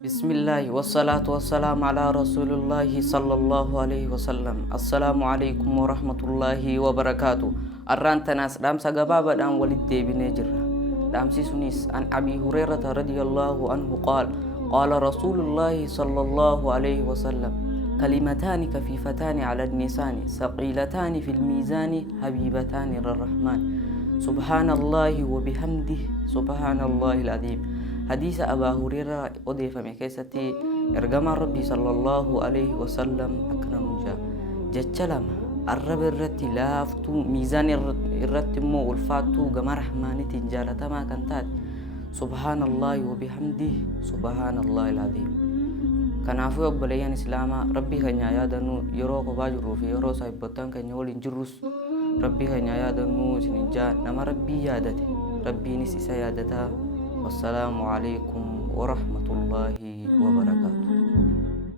Bismillah wassalatu wassalamu ala Rasulillahi sallallahu alaihi wasallam. Assalamualaikum warahmatullahi wabarakatuh. Arran tanas damsa gabaabadhaan walitti deebinee jirra. Dhaamsi sunis an Abi Hurayrata radiyallahu anhu qaala Rasuulullaahi sallallahu alaihi wasallam kalimatani kafifatani ala nisani saqilatani fil miizani habibatani lirrahman subhanallahi wa bihamdihi subhanallahil azim. Hadis Abu Hurairah odeeffame keessatti ergamaan Rabbii sallallahu alaihi wasallam akkana nuja jecha lama arraba irratti laaftuu miizaan irratti immoo ulfaattuu gama rahmaanitiin jaalatamaa kan taate subhaanallahi wa bihamdihi subhaanallahil azim. Kanaafuu obboleeyyan islaamaa rabbii keenya yaadannu yeroo kophaa jirruu fi yeroo saayibbattaan keenya waliin jirrus rabbii keenya yaadannu isinin jaa nama rabbii yaadate rabbiinis isa yaadataa. Wassalamu alaikum warahmatullahi wabarakatuh.